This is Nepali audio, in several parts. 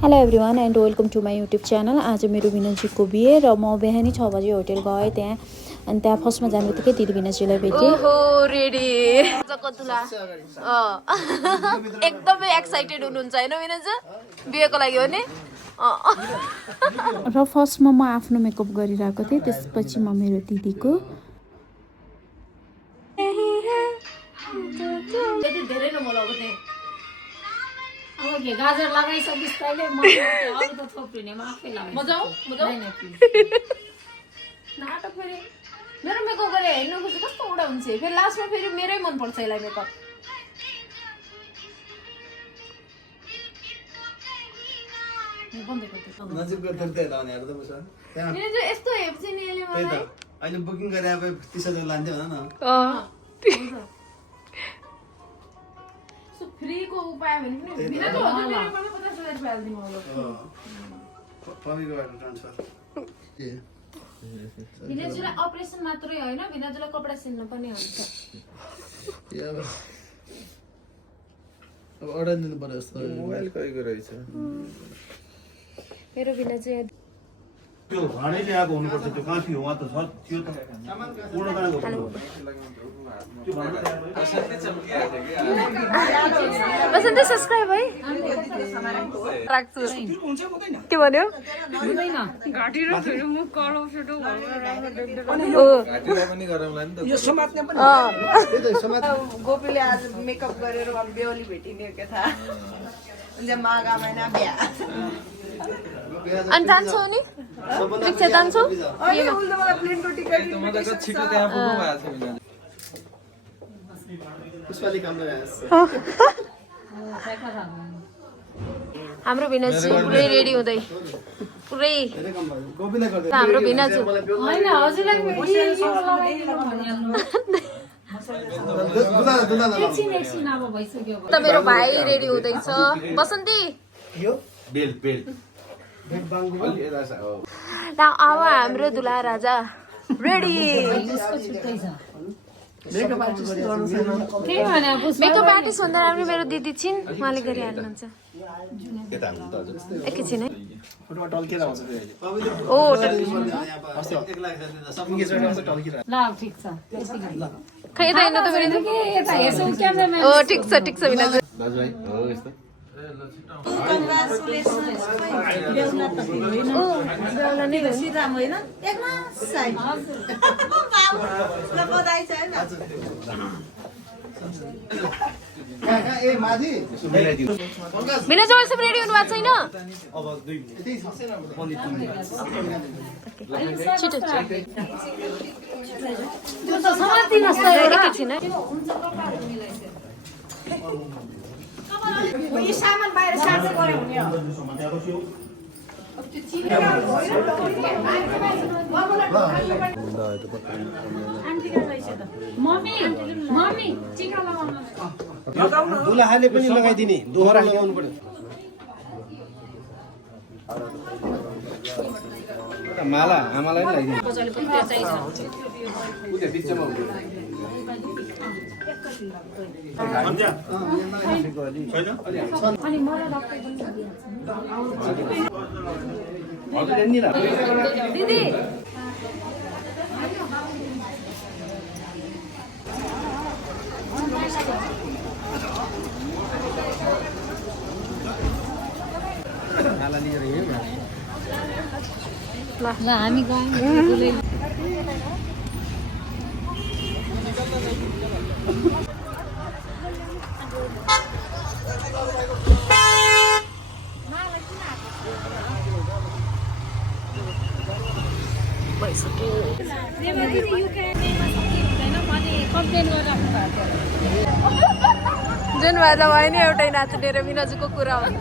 Hello everyone and welcome to my YouTube channel. आज मेरो भिनाजीको बिहे र म बिहानै 6 बजे होटल गएँ त्यहाँ। अनि त्यहाँ फर्स्टमा जानु बित्तिकै दिदी भिनाजीलाई भेटेँ। ओहो रेडी एकदमै एक्साइटेड हुनुहुन्छ हैन भिनाजु बिहेको लागि हो नि। र फर्स्टमा म आफ्नो मेकअप गरिरहेको थिएँ, त्यसपछि म मेरो दिदीको। धेरै न मलाई अब ओके गाजर लगाइसकिस् तैले म अरु त थोप्रिने म आफै लगाउँछु। मजाउ नाटक फेरि मेरो मेकअप गरे हेर्नु खोज्छु कस्तो उडा हुन्छ फेरि लास्टमा फेरि मेरै मन पर्छ यसलाई मेकअप। नजिक गर्दै त लाउने यार त बस त्यहाँ नि जो यस्तो हेप्छ नि यसले त्यही त मलाई अहिले बुकिङ गरे अब 30,000 लान्थ्यो भन न। सो फ्री को उपाय भने पनि बिना त हजुर मेरो पनि 50,000 रुपैयाँ हाल्दिनु होला। पमिकोबाट ट्रान्सफर ए भिनाजुलाई अपरेसन मात्रै होइन भिनाजुलाई कपडा सिल्न पनि हुन्छ। यार अब अर्डर दिनु पर्यो जस्तो मोबाइल कहीको रहेछ मेरो भिनाजु त्यो भाँडै ल्याएको हुनुपर्छ। त्यो कहाँ थियो उहाँ त छ त्यो त पूर्ण गरेको बसन्त सब्स्क्राइब है राख्छु के भन्यो घाटी र फेरि मुख कालो फेटो पनि गरौँला नि त गोपीले आज मेकअप गरेर अब बेहुली भेटिने के थाहा हुन्छ माघ महिना बिहा अनि जान्छौ नि रिक्सा जान्छौ अहिले उल्टा मलाई प्लेनको टिकट म त छिटो त्यहाँ पुग्नु भएको छ भने पुष्पाले काम लगाएछ हाम्रो भिनाजु पुरै रेडी हुँदै पुरै धेरै काम भयो गोपीले गर्दै हाम्रो भिनाजु हैन हजुरलाई लगाइदिनु भनिहाल्नु दुला एकछिन अब भइसक्यो त मेरो भाइ रेडी हुँदैछ बसन्ती बेल्ट बेल्ट ल अब हाम्रो दुला राजा रेडी मेकअप आर्टिस्ट गर्नु छैन के भने मेकअप आर्टिस्ट भन्दा राम्रो मेरो दिदी छिन् उहाँले गरिहाल्नुहुन्छ एकैछिन है फोटोमा टल्केर आउँछ फेरि अहिले ओ अस्ति 1 लाख दिँदा सब इन्गेजमेन्ट आउँछ टल्केर ल ठिक छ खै यता हेर्नु त मेरो के यता हेर्छौ क्यामेराम्यान ओ ठिक छ भिनाजु दाजुभाइ हो यस्तो बेहुला नै हो नि। राम होइन एकमा साइड ल बधाई छ है कहाँ ए माथि भिनाजु अझै रेडी हुनु भएको छैन अब 2 मिनेट छिटो त्यो त समातिनस् त एकैछिन है यी सामान बाहिर सार्दै गरे हुने हो मम्मी टिका लगाउनु दुलाहाले पनि लगाइदिने दोहोरा लगाउनु पर्यो माला आमालाई नि लगाइदिनु उता बिचमा अनि मलाई डक्टर पनि दिदी माला लिएर हिँड्यो ल हामी गयौँ जुन बाजा भयो नि एउटै नाच्ने र भिनाजुको कुरा हो नि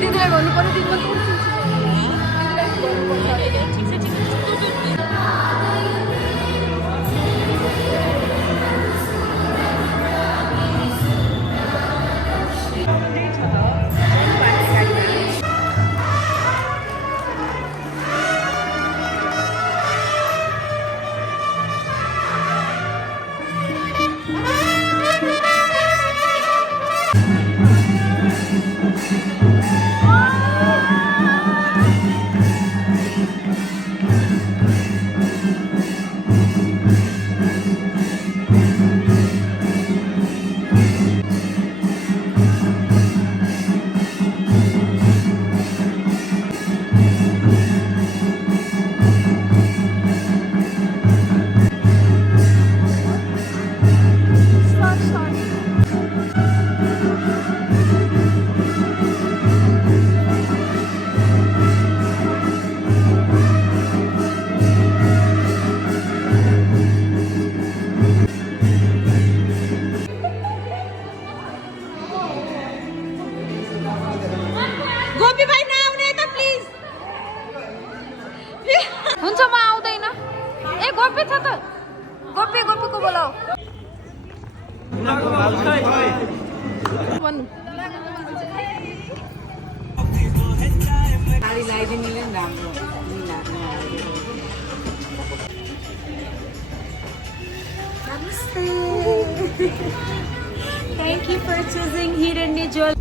दिदीलाई भन्नु पर्यो दिदीलाई गोपी भाइ नआउने त प्लिज हुन्छ म आउँदैन ए गोपी छ त गोपीको बोलाऊ भन्नु गाडी लगाइदिनुले नि राम्रो Namaste. Thank you for choosing Hiranya Jewel.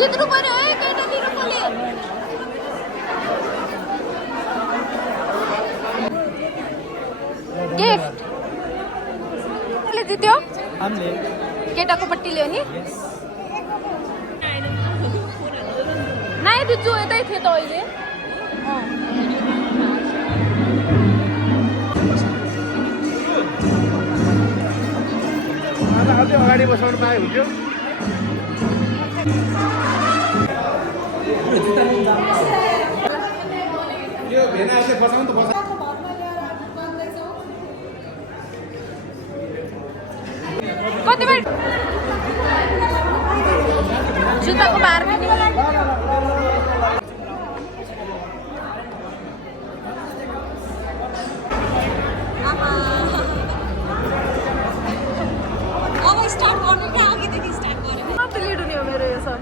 जित्नु पर्यो है केटातिर कसले गिफ्ट कसले जित्यो हामीले केटाको पट्टि ल्यायो नि नाइ दिजु यतै थियो त अहिले अगाडि बसाउनु पाए हुन्थ्यो यो भेनाहरूले बसाउनु त बसा कति बेर जुत्ताको भार पनि लिडु नि हो मेरो यो sir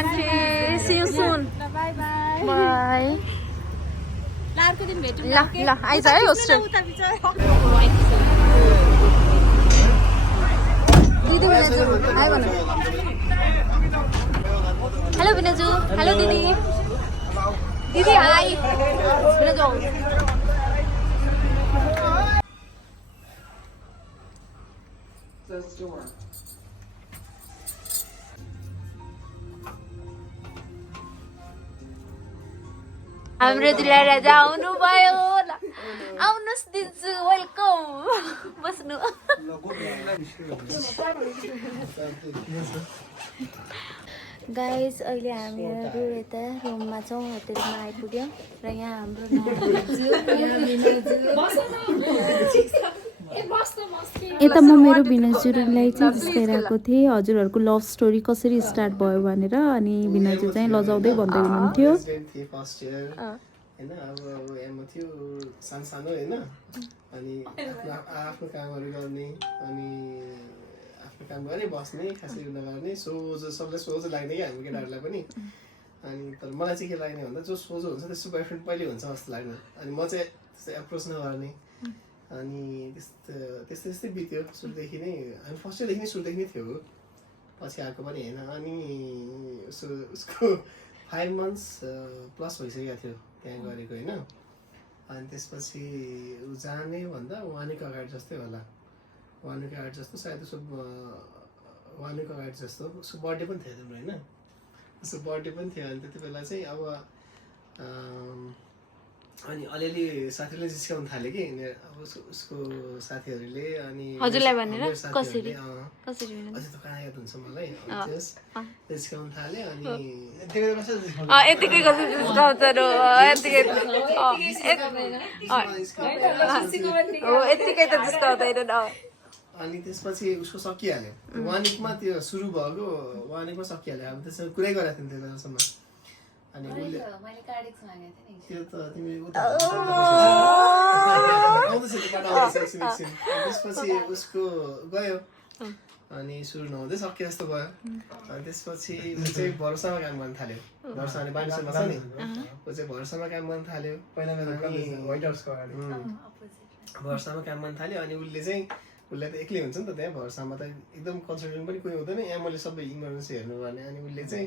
aunty see you soon bye bye bye अर्को दिन भेटौँ ल ल आइज है होस्टेल दिदी बिनाजु हाय भन हेलो बिनाजु हेलो दिदी दिदी हाय बिनाजु हाम्रो दुला राजा आउनुभयो आउनुहोस् दिन्छु वेलकम बस्नु गाइस अहिले हामीहरू यता रुममा छौँ होटेलमा आइपुग्यौँ र यहाँ हाम्रो यता म मेरो बिनाजुलाई चाहिँ जिस्काइरहेको थिएँ हजुरहरूको लभ स्टोरी कसरी स्टार्ट भयो भनेर अनि बिनाजु चाहिँ लजाउँदै भन्दै हुनुहुन्थ्यो फर्स्ट इयर होइन अब एमो थियो सानो सानो होइन अनि आफ्नो कामहरू गर्ने अनि आफ्नो काम गर्ने बस्ने खासै नगर्ने सोझो सबलाई सोझो लाग्ने कि हाम्रो केटाहरूलाई पनि अनि तर मलाई चाहिँ के लाग्ने भन्दा जो सोझो हुन्छ त्यसको बोयफ्रेन्ड पहिले हुन्छ जस्तो लाग्ने अनि म चाहिँ त्यस्तो एप्रोच नगर्ने अनि त्यस्तै बित्यो सुरुदेखि नै हामी फर्स्ट इयरदेखि नै सुरुदेखि नै थियो पछि आएको पनि होइन अनि उसको 5 months प्लस भइसकेको थियो त्यहाँ गरेको होइन अनि त्यसपछि ऊ जाने भन्दा 1 week अगाडि जस्तै होला 1 week अगाडि जस्तो सायद उसको 1 week अगाडि जस्तो उसको बर्थडे पनि थियो तिम्रो होइन उसको बर्थडे पनि थियो अनि त्यति बेला चाहिँ अब अनि अलिअलि साथीहरूले जिस्काउनु थाल्यो कि अब उसको साथीहरूले अनि हजुरलाई भनेर कसरी अझै त कहाँ याद हुन्छ मलाई जिस्काउनु थाल्यो अनि यतिकै कसरी जिस्काउँछ यतिकै त जिस्काउँदैन अनि त्यसपछि उसको सकिहाल्यो 1 week मा त्यो सुरु भएको 1 week मा सकिहाल्यो अब त्यसमा कुरै गरेको थिएन त्यो बेलासम्म अनि त्यो त तिमी त्यसपछि उसको गयो अनि सुरु नहुँदै सक्यो जस्तो भयो अनि त्यसपछि ऊ चाहिँ भरोसामा काम गर्न थाल्यो भरोसा अनि बानिसमा छ नि ऊ चाहिँ भरोसामा काम गर्न थाल्यो भरोसामा काम गर्न थाल्यो अनि उसलाई त एक्लै हुन्छ नि त त्यहाँ भरोसामा त एकदम कन्सल्टेन्ट पनि कोही हुँदैन यहाँ मैले सबै इमर्जेन्सी हेर्नु पर्ने अनि उसले चाहिँ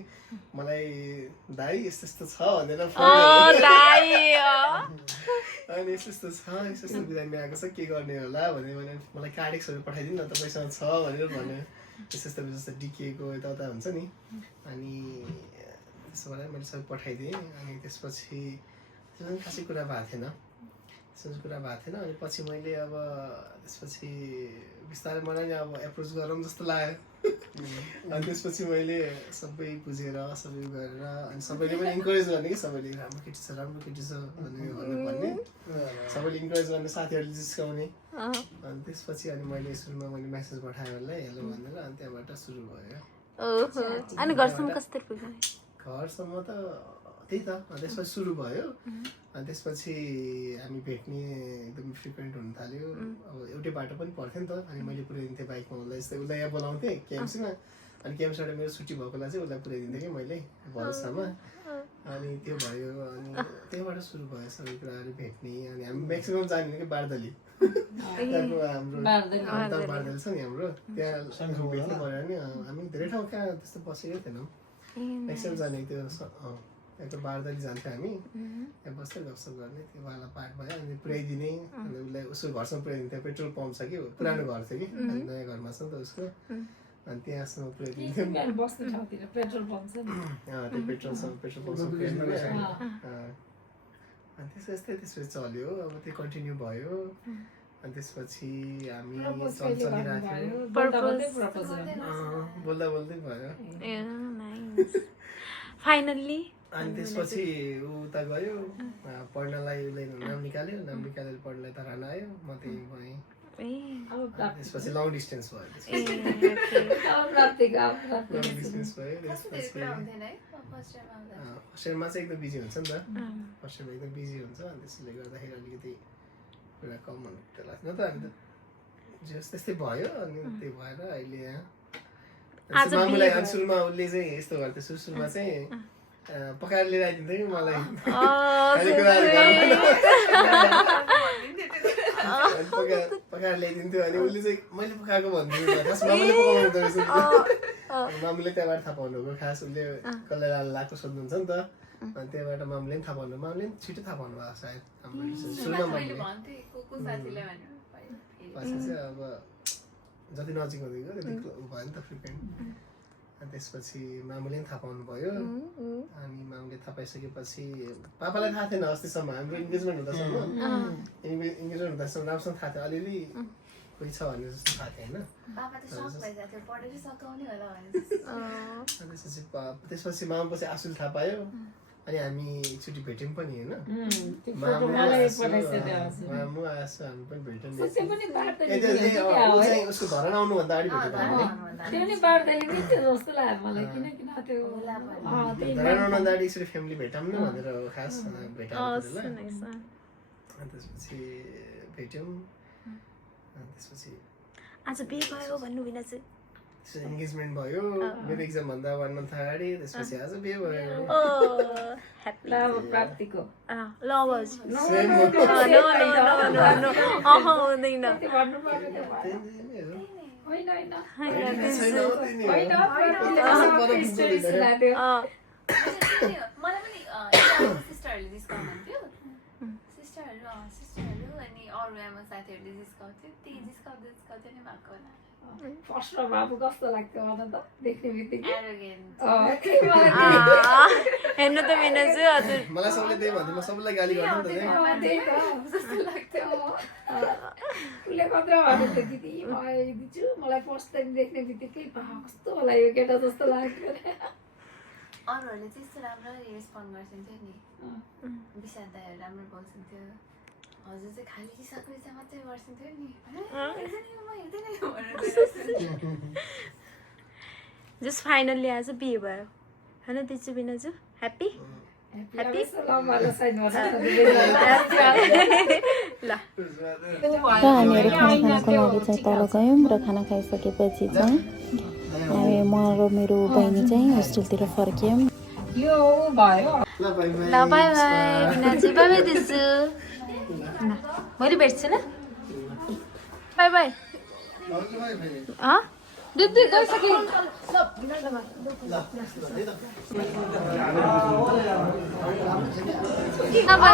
मलाई दाइ यस्तो यस्तो छ भनेर अनि यस्तो यस्तो छ यस्तो यस्तो बिरामी आएको छ के गर्ने होला भनेर मलाई कार्डेक्सहरू पठाइदिनु न तपाईँसँग छ भनेर भन्यो यस्तो यस्तो जस्तो डिकेको यताउता हुन्छ नि अनि त्यसो भएर मैले सबै पठाइदिएँ अनि त्यसपछि त्यो खासै कुरा भएको थिएन अनि पछि मैले अब त्यसपछि बिस्तारै मलाई नि अब एप्रोच गरौँ जस्तो लाग्यो अनि त्यसपछि मैले सबै बुझेर सबै गरेर अनि सबैले पनि इन्करेज गर्ने कि सबैले राम्रो केटी छ भन्ने सबैले इन्करेज गर्ने साथीहरूले जिस्काउने अनि त्यसपछि अनि मैले सुरुमा मेसेज पठाएँ उसलाई हेलो भनेर अनि त्यहाँबाट सुरु भयो अनि घरसम्म कसरी पुग्यो घरसम्म त त्यही त त्यसपछि सुरु भयो अनि त्यसपछि हामी भेट्ने एकदम फ्रिक्वेन्ट हुन थाल्यो अब एउटै बाटो पनि पर्थ्यो नि त अनि मैले पुऱ्याइदिन्थेँ बाइकमा उसलाई यस्तै उसलाई यहाँ बोलाउँथेँ केएमसीमा अनि केएमसीबाट मेरो छुट्टी भएकोलाई चाहिँ उसलाई पुऱ्याइदिन्थेँ कि मैले भरोसामा अनि त्यो भयो अनि त्यहाँबाट सुरु भयो सबै कुराहरू भेट्ने अनि हामी म्याक्सिमम् जाने कि बार्दली त्यहाँको हाम्रो बार्दली छ नि हाम्रो त्यहाँ भेट्नु पऱ्यो भने हामी धेरै ठाउँ कहाँ त्यस्तो बसेकै थिएनौँ म्याक्सिमम् जाने त्यो त्यहाँको बार्दली जान्थ्यो हामी त्यहाँ बस्दै गफसफ गर्ने त्यो वाला पार्ट भयो अनि पुऱ्याइदिने अनि उसलाई उसको घरसम्म पुऱ्याइदिन्थ्यो पेट्रोल पम्प छ कि पुरानो घर थियो कि नयाँ घरमा छ नि त उसको अनि त्यहाँसम्म पुऱ्याइदिन्थ्यो त्यो पेट्रोल पम्पसम्म पुऱ्याइदिन्थ्यो अनि त्यसपछि चल्यो अब त्यो कन्टिन्यू भयो अनि त्यसपछि हामी बोल्दा बोल्दै भयो फाइनली अनि त्यसपछि ऊ उता गयो पढ्नलाई उसले नाम निकालेर पढ्नलाई तरान आयो म त्यही भएँ त्यसपछि लङ डिस्टेन्स भयो हस्टेलमा चाहिँ एकदम बिजी हुन्छ नि त हस्टेलमा एकदम बिजी हुन्छ अनि त्यसले गर्दाखेरि अलिकति कुरा कम भन्नु लाग्छ नि त अनि त जस त्यस्तै भयो अनि त्यही भएर अहिले यहाँ आज मामुलाई अनि सुरुमा उसले चाहिँ यस्तो गर्थ्यो सुरुमा चाहिँ पकाएर लिएर आइदिन्थ्यो कि मलाई खानेकुराहरू पकाएर ल्याइदिन्थ्यो अनि उसले चाहिँ मैले पकाएको भन्थ्यो खास मामुले पकाउनु हुँदो रहेछ मामुले त्यहाँबाट थाहा पाउनुभयो खास उसले कसलाई लाएको सोध्नुहुन्छ नि त अनि त्यहाँबाट मामुले पनि थाहा पाउनु मामुले पनि छिटो थाहा पाउनु भएको सायद सुरुमा मामुले पछि चाहिँ अब जति नजिक हुँदै गयो त्यति भयो नि त फ्रिक्वेन्ट अनि त्यसपछि मामुले पनि थाहा पाउनुभयो अनि मामुले थाहा पाइसकेपछि पापालाई थाहा थिएन अस्तिसम्म हाम्रो इन्गेजमेन्ट हुँदासम्म इन्गेजमेन्ट हुँदासम्म राम्रोसँग थाहा थियो अलिअलि कोही छ भन्ने जस्तो थाहा थियो होइन त्यसपछि मामुपछि आँसुले थाहा पायो अनि हामी एकचोटि भेट्यौँ पनि होइन मामु आएछ हामी पनि भेट्यौँ उसको घर आउनुभन्दा अगाडि भेटेको घर आउनुभन्दा अगाडि एकचोटि फ्यामिली भेटौँ न भनेर खास भेटाएको त्यसपछि भेट्यौँ त्यसपछि आज बिहे भयो भन्नु बिना चाहिँ इन्गेजमेन्ट भयो मेरो एक्जाम भन्दा 1 month अगाडि त्यसपछि आज बिहे भयो प्राप्तिको लभर्स सेम हो हुँदैन फर्स्टमा बाबु कस्तो लाग्थ्यो मलाई त देख्ने बित्तिकै हेर्नु त मिनाजु हजुर मलाई सबले त्यही भन्थ्यो म सबैलाई गाली गर्छु नि त उसले कत्रो भनेको थियो दिदी दिदी मलाई फर्स्ट टाइम देख्ने बित्तिकै कस्तो होला यो केटा जस्तो लाग्थ्यो अरूहरूले चाहिँ यस्तो राम्रो रेस्पोन्ड गर्छन्थ्यो नि विशाल दाइहरू राम्रो बोल्छन्थ्यो हजुर चाहिँ खाली रिसाको रिसा मात्रै गर्छन्थ्यो नि जस्ट फाइनल्ली आज बिहे भयो होइन दिजु बिनाजु ह्याप्पी ह्याप्पी ल हामीहरू खाना खानको लागि चाहिँ तल गयौँ र खाना खाइसकेपछि चाहिँ हामी म र मेरो बहिनी चाहिँ होस्टेलतिर फर्क्यौँ यो भयो ल बाइ बाइ ल बाई बाई बिनाजु बाई बाई दिजु मैले भेट्छु ल बाई बाई दिदी गइसके बाई बाई